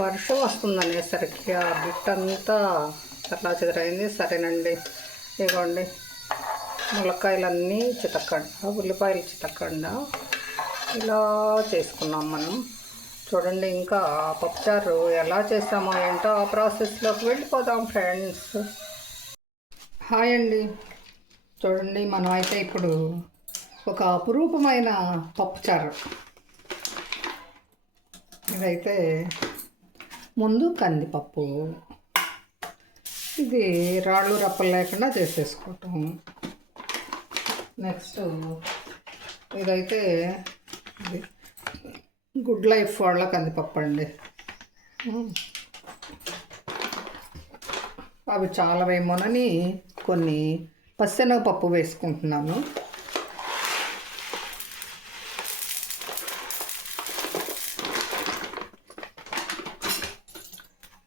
వర్షం వస్తుందనేసరికి ఆ బిట్ అంతా అట్లా చెదరైంది. సరేనండి, ఇవ్వండి ములక్కాయలన్నీ చితక్కండా, ఉల్లిపాయలు చితక్కండా ఇలా చేసుకున్నాం మనం. చూడండి, ఇంకా పప్పుచారు ఎలా చేస్తామో ఏంటో ఆ ప్రాసెస్లోకి వెళ్ళిపోదాం ఫ్రెండ్స్. హాయ్ అండి. చూడండి, మనం అయితే ఇప్పుడు ఒక అపురూపమైన పప్పుచారు. ఇదైతే ముందు కందిపప్పు, ఇది రాళ్ళు రప్పలు లేకుండా చేసేసుకోవటం. నెక్స్ట్ ఇదైతే గుడ్ లైఫ్ వాళ్ళ కందిపప్పు అండి. అవి చాలా వేమోనని కొన్ని పచ్చెనగపప్పు వేసుకుంటున్నాను.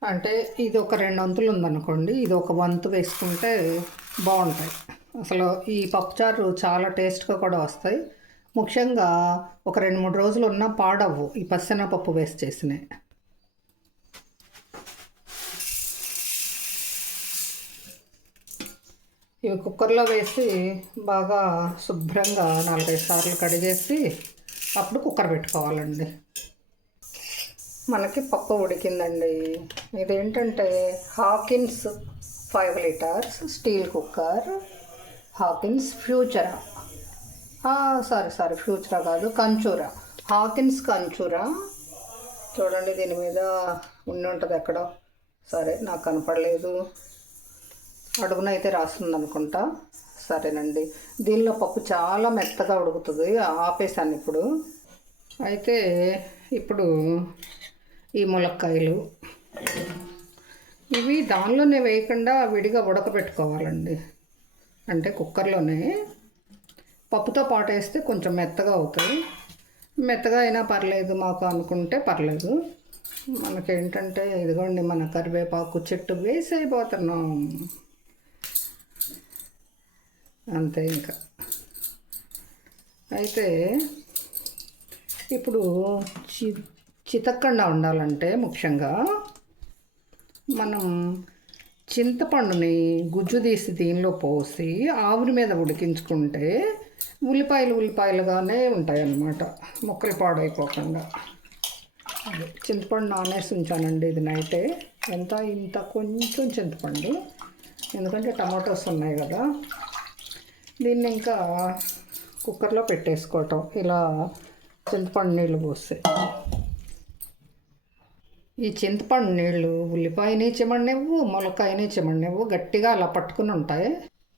అంటే ఇది ఒక 2 వంతులు ఉందనుకోండి, ఇది ఒక వంతు వేసుకుంటే బాగుంటాయి. అసలు ఈ పప్పుచారు చాలా టేస్ట్గా కూడా వస్తాయి. ముఖ్యంగా ఒక 2-3 రోజులు ఉన్నా పాడవు ఈ పచ్చెనగపప్పు వేసి చేసినాయి. ఇవి కుక్కర్లో వేసి బాగా శుభ్రంగా 4-5 సార్లు కడిగేసి అప్పుడు కుక్కర్ పెట్టుకోవాలండి. మనకి పప్పు ఉడికిందండి. ఇదేంటంటే Hawkins 5 litres steel cooker. Hawkins Futura, sorry Futura కాదు, కంచూరా. హాకిన్స్ కంచూరా. చూడండి, దీని మీద ఉండి ఉంటుంది ఎక్కడో, సరే నాకు కనపడలేదు, అడుగునైతే రాస్తుంది అనుకుంటా. సరేనండి, దీనిలో పప్పు చాలా మెత్తగా ఉడుకుతుంది. ఆపేసాను ఇప్పుడు. అయితే ఇప్పుడు ఈ ములక్కాయలు ఇవి దానిలోనే వేయకుండా విడిగా ఉడకబెట్టుకోవాలండి. అంటే కుక్కర్లోనే పప్పుతో పాటు వేస్తే కొంచెం మెత్తగా అవుతాయి. మెత్తగా అయినా పర్లేదు మాకు అనుకుంటే పర్లేదు. మనకేంటంటే ఇదిగోండి, మన కరివేపాకు చెట్టు వేసి అయిపోతున్నాం అంతే. ఇంకా అయితే ఇప్పుడు చితక్కండా ఉండాలంటే ముఖ్యంగా మనం చింతపండుని గుజ్జు తీసి దీనిలో పోసి ఆవిరి మీద ఉడికించుకుంటే ఉల్లిపాయలుగానే ఉంటాయి అన్నమాట, ముక్కలు పాడైపోకుండా. అదే చింతపండు నానేసి ఉంచానండి ఇది నైటే. ఇంత కొంచెం చింతపండు, ఎందుకంటే టమాటోస్ ఉన్నాయి కదా. దీన్ని ఇంకా కుక్కర్లో పెట్టేసుకోవటం, ఇలా చింతపండు నీళ్ళు పోస్తే. ఈ చింతపండు నీళ్ళు ఉల్లిపాయని చెమడినవ్వు, ములక్కాయని చెమడినవ్వు, గట్టిగా అలా పట్టుకుని ఉంటాయి.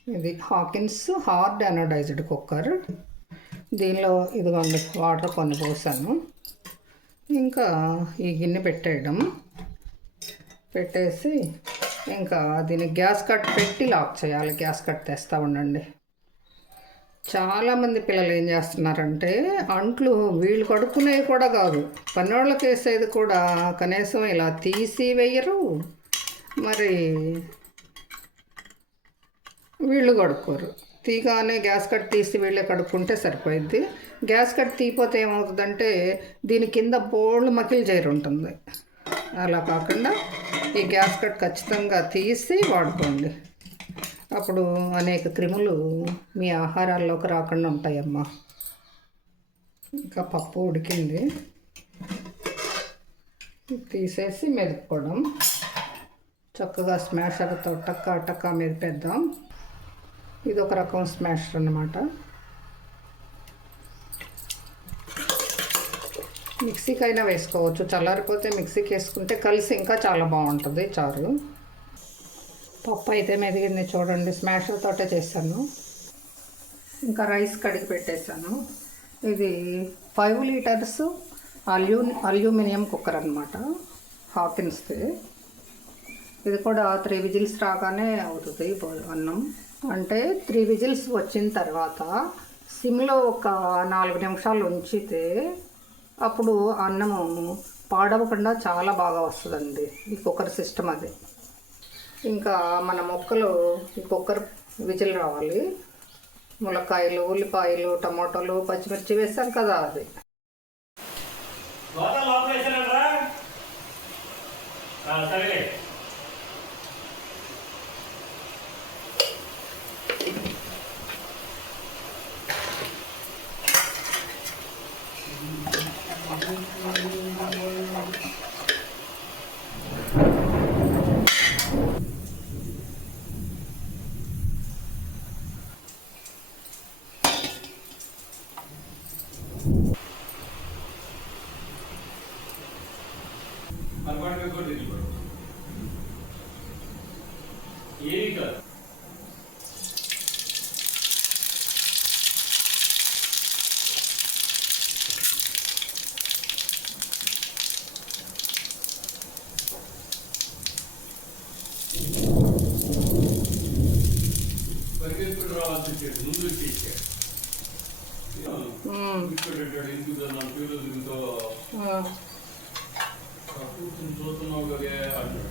ఇది హాకిన్స్ హార్డ్ అనడైజ్డ్ కుక్కర్. దీనిలో ఇదిగోండి వాటర్ కొన్ని పోసాను. ఇంకా ఈ గిన్నె పెట్టేసి ఇంకా దీన్ని గ్యాస్ కట్ పెట్టి లాక్ చేయాలి. గ్యాస్ కట్ తెస్తూ ఉండండి. చాలామంది పిల్లలు ఏం చేస్తున్నారంటే అంట్లు వీళ్ళు కడుక్కునేవి కూడా కాదు, పన్నోళ్ళకి వేసేది కూడా కనీసం ఇలా తీసి వేయరు, మరి వీళ్ళు కడుక్కోరు. తీగానే గ్యాస్ కట్ తీసి వీళ్ళే కడుక్కుంటే సరిపోయిద్ది. గ్యాస్ కట్ తీయపోతే ఏమవుతుందంటే దీని కింద బోళ్ళు మకిలి చేరి ఉంటుంది. అలా కాకుండా ఈ గ్యాస్ కట్ ఖచ్చితంగా తీసి వాడుకోండి. అప్పుడు అనేక క్రిములు మీ ఆహారాల్లోకి రాకుండా ఉంటాయమ్మా. ఇంకా పప్పు ఉడికింది, తీసేసి మెదుపుకోవడం. చక్కగా స్మాషర్తో టక్కా మెదిపేద్దాం. ఇది ఒక రకం స్మాషర్ అన్నమాట. మిక్సీకైనా వేసుకోవచ్చు, చల్లారిపోతే మిక్సీకి వేసుకుంటే కలిసి ఇంకా చాలా బాగుంటుంది చారు. పప్పు అయితే మెదిగింది చూడండి, స్మాషర్ తోటే చేశాను. ఇంకా రైస్ కడిగి పెట్టేశాను. ఇది 5 లీటర్స్ అల్యూమినియం కుక్కర్ అనమాట, హాకిన్స్ది. ఇది కూడా 3 విజిల్స్ రాగానే అవుతుంది అన్నం. అంటే 3 విజిల్స్ వచ్చిన తర్వాత సిమ్లో ఒక 4 నిమిషాలు ఉంచితే అప్పుడు అన్నము పాడవకుండా చాలా బాగా వస్తుందండి ఈ కుక్కర్ సిస్టమ్ అది. ఇంకా మన మొక్కలు ఈ కుక్కర్ విజిల్ రావాలి. ములక్కాయలు, ఉల్లిపాయలు, టమాటోలు, పచ్చిమిర్చి వేసాం కదా, అది సరేలే. మనపాటు కూడా తెలియదు ఏది కాదు. పరిగెత్తుకుని రావాల్సి వచ్చాడు, ముందు వచ్చేసాడు. ఇక్కడ ఎందుకు నా పేరు తిరుగుతో కూర్చుని చూస్తున్నావు కదా అంటాడు.